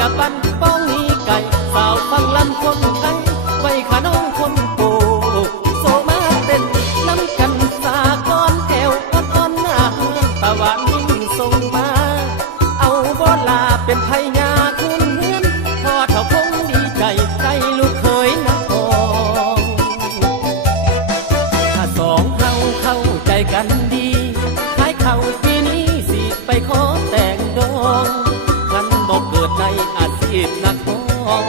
อย่าปั่นป้องนี้ไก่สาวฟังลำคนไทยไว้ขาน้องคนโกโซมาเต้นน้ำกันสาก้อนแอวอ่อนๆหน้าตะวันยิ่งส่งมาเอาบ่ลาเป็นไทยยาคุณเฮือนพอเท่าคงดีใจใจลูกเคยนักทองถ้าสองเฮาเข้าใจกันดีขายเข้าปีนี้สิไปขอแต่งดองคันบอกเกิดในอาชีพนักทอง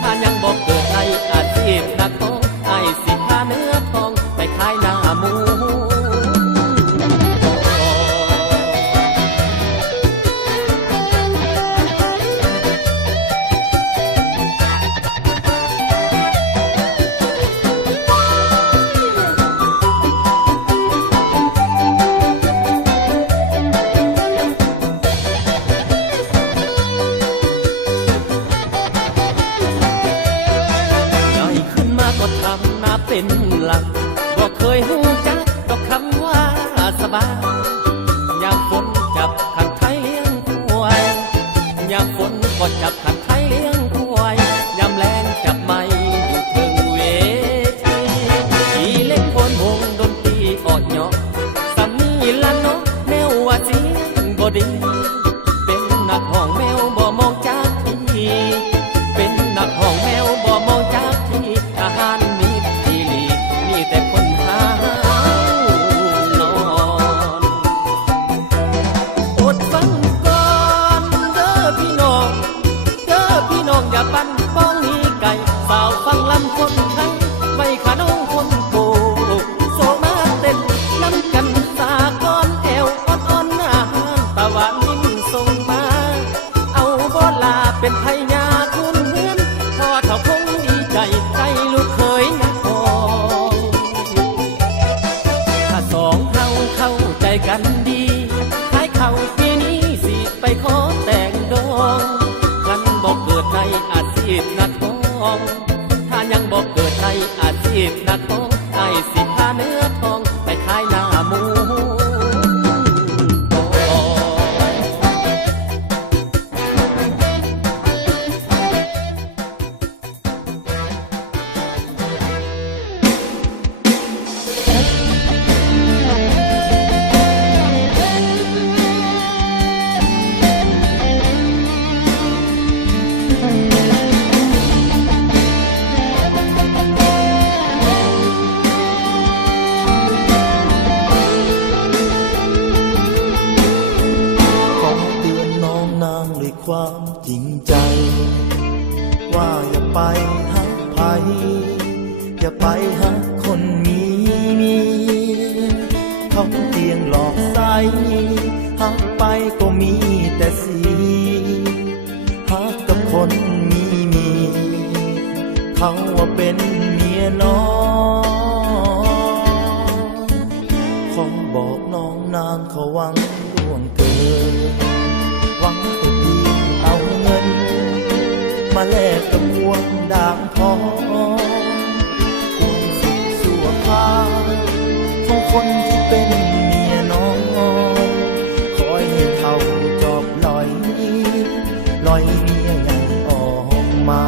ถ้ายังบอกเกิดในอาชีพนักทองไอ้สิพาเนื้อทองไปขายหน้าหมูเป็นหลักบอกเคยหูจักดอกคำว่าสบายยามฝนจับขันไทยเลี้ยงควายยามฝนก็จับขันไทยเลี้ยงควายยามแรงจับไม้อยู่ถึงเวทีอีเล่นบนวงดนตรีออดเหาะสามีละเนาะแนวว่าเสียงบ่ดีเป็นนักห้องแมวบ่มองจากที่เป็นนักห้องแมวบ่มองจากที่ทหารแต่คนหานอนอดฟังก่อนเด้อพี่น้องอย่าปั่นป้องนี้ไก่สาวฟังลำคนไทยไว้ขาน้องคนโกโซมาเต้นน้ำกันสาก้อนแอวอ่อนๆหน้าตะวันยิ่งส่งมาเอาบ่ลาเป็นไทยยาคุณเฮือนพอเท่าคงดีใจใจลูกเคยนักทองเข้าใจกันดีขายเข้าปีนี้สิไปขอแต่งดองกันบอกเกิดในอาชีพนักทองถ้ายังบอกเกิดในอาชีพนักทองไอ้สิพาเนื้อทองไปขายหน้าหมูความจริงใจว่าอย่าไปหาใครอย่าไปหาคนมีเมียเขาเพียงหลอกใสหาไปก็มีแต่เสียหากับคนมีเมียเขาว่าเป็นเมียน้องขอบอกน้องนางเขาหวังล่วงเกินหวังแต่เพียงเอาเงินมาแลกกับห่วงด่างทองห่วงสุขสั่วพาของคนที่เป็นเมียน้องคอยให้เขาจอบลอยเมียใหญ่ออกมา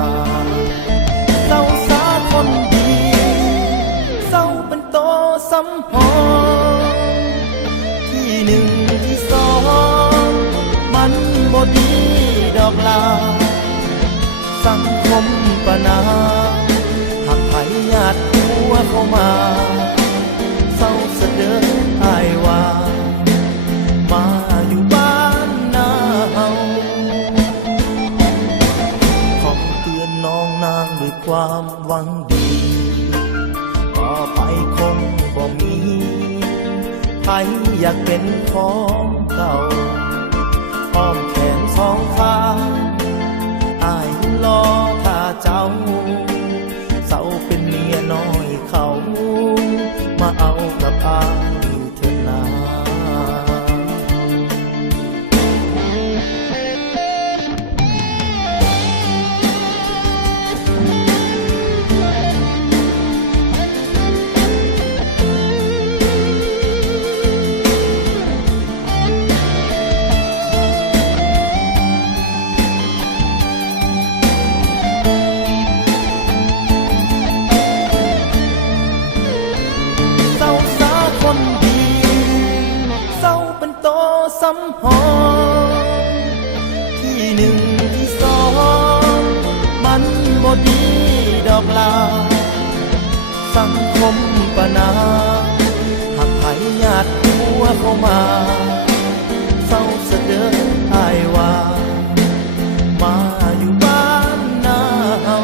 เศร้าสาคนดีเศร้าเป็นโตซ้ำหองที่หนึ่งที่สองมันบ่ดีดอกลาสังคมปนาหักไผญาติหัวเข้ามาเศร้าเสดออ้ายว่ามาอยู่บ้านนาเฮาขอเตือนน้องนางด้วยความหวังดีต่อไปคงบ่มีไผอยากเป็นของเก่าอ้อมแขนสองข้างอ้ายรอถ้าเจ้าเศร้าเป็นเมียน้อยเขามาเอากับอ้ายเถิดนา อกลาสังคมปนาหากไผญาติหัวเข้ามาเศร้าเสะเดินอายว่ามาอยู่บ้านนาเฮา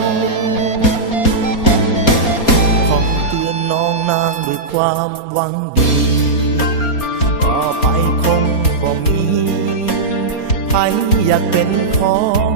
ขอเตือนน้องนางด้วยความหวังดีต่อไปคงบ่มีไผอยากเป็นของ